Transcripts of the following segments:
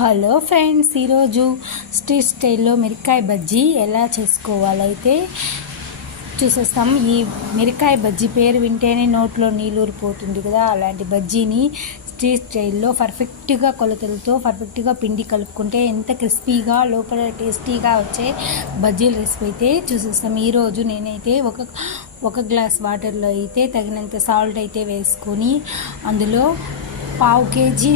Hello friends, ఈరోజు street స్టైల్లో మిరపకాయ బజ్జీ ఎలా చేసుకోవాలైతే చూసేస్తాం. ఈ మిరపకాయ బజ్జీ పేరు వింటేనే నోట్లో నీళ్ళూరిపోతుంది కదా. అలాంటి బజ్జీని స్ట్రీట్ స్టైల్లో పర్ఫెక్ట్గా కొలతలతో పర్ఫెక్ట్గా పిండి కలుపుకుంటే ఎంత క్రిస్పీగా లోపల టేస్టీగా వచ్చే బజ్జీల రెసిపీ అయితే చూసేస్తాం. ఈరోజు నేనైతే ఒక గ్లాస్ వాటర్లో అయితే తగినంత సాల్ట్ అయితే వేసుకొని అందులో పావు కేజీ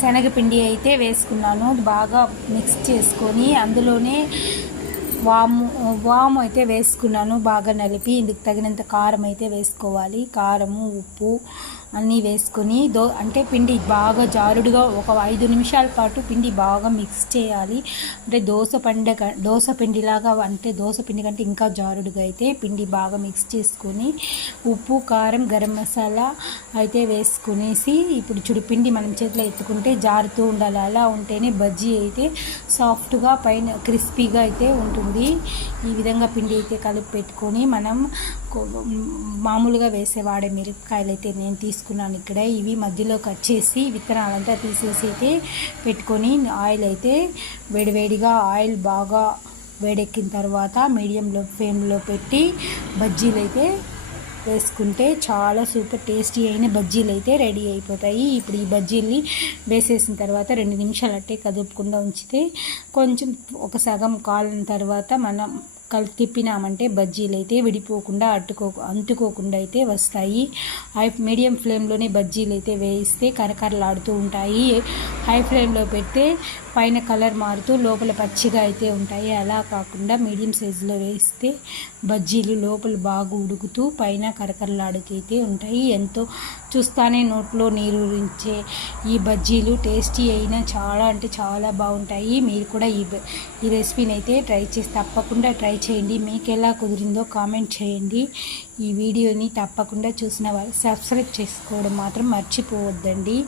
శనగపిండి అయితే వేసుకున్నాను. బాగా మిక్స్ చేసుకొని అందులోనే వాము అయితే వేసుకున్నాను. బాగా నలిపి ఇందుకు తగినంత కారం అయితే వేసుకోవాలి. కారము, ఉప్పు అన్నీ వేసుకొని అంటే పిండి బాగా జారుడుగా ఒక 5 నిమిషాల పాటు పిండి బాగా మిక్స్ చేయాలి. అంటే దోశ పిండిలాగా, అంటే దోశ పిండి కంటే ఇంకా జారుడుగా అయితే పిండి బాగా మిక్స్ చేసుకొని ఉప్పు, కారం, గరం మసాలా అయితే వేసుకునేసి ఇప్పుడు పిండి మనం చేతిలో ఎత్తుకుంటే జారుతూ ఉండాలి. అలా ఉంటేనే బజ్జీ అయితే సాఫ్ట్గా పైన క్రిస్పీగా అయితే ఉంటుంది. ఈ విధంగా పిండి అయితే కలిపి పెట్టుకొని మనం మామూలుగా వాడే మిరపకాయలు అయితే నేను తీసుకున్నాను ఇక్కడ. ఇవి మధ్యలో కట్ చేసి విత్తనాలంతా తీసేసి అయితే పెట్టుకొని ఆయిల్ అయితే వేడివేడిగా ఆయిల్ బాగా వేడెక్కిన తర్వాత మీడియంలో ఫ్లేమ్లో పెట్టి బజ్జీలు అయితే వేసుకుంటే చాలా సూపర్ టేస్టీ అయిన బజ్జీలు అయితే రెడీ అయిపోతాయి. ఇప్పుడు ఈ బజ్జీల్ని వేసేసిన తర్వాత 2 నిమిషాలు అట్టే కదుపుకుండా ఉంచితే కొంచెం ఒక సగం కాలిన తర్వాత మనం తిప్పినామంటే బజ్జీలు అయితే విడిపోకుండా అంటుకోకుండా అయితే వస్తాయి. మీడియం ఫ్లేమ్లోనే బజ్జీలు అయితే వేయిస్తే కరకరలాడుతూ ఉంటాయి. హై ఫ్లేమ్లో పెడితే పైన కలర్ మారుతూ లోపల పచ్చిగా అయితే ఉంటాయి. అలా కాకుండా మీడియం సైజులో వేస్తే బజ్జీలు లోపల బాగా ఉడుకుతూ పైన కరకరలాడుతూ ఉంటాయి. ఎంతో చూస్తానే నోట్లో నీరూరించే ఈ బజ్జీలు టేస్టీ అయినా చాలా అంటే చాలా బాగుంటాయి. మీరు కూడా ఈ రెసిపీని అయితే తప్పకుండా ట్రై చేయండి. మీకు ఎలా కుదిరిందో కామెంట్ చేయండి. ఈ వీడియోని తప్పకుండా చూసిన వాళ్ళు సబ్స్క్రైబ్ చేసుకోవడం మాత్రం మర్చిపోవద్దండి.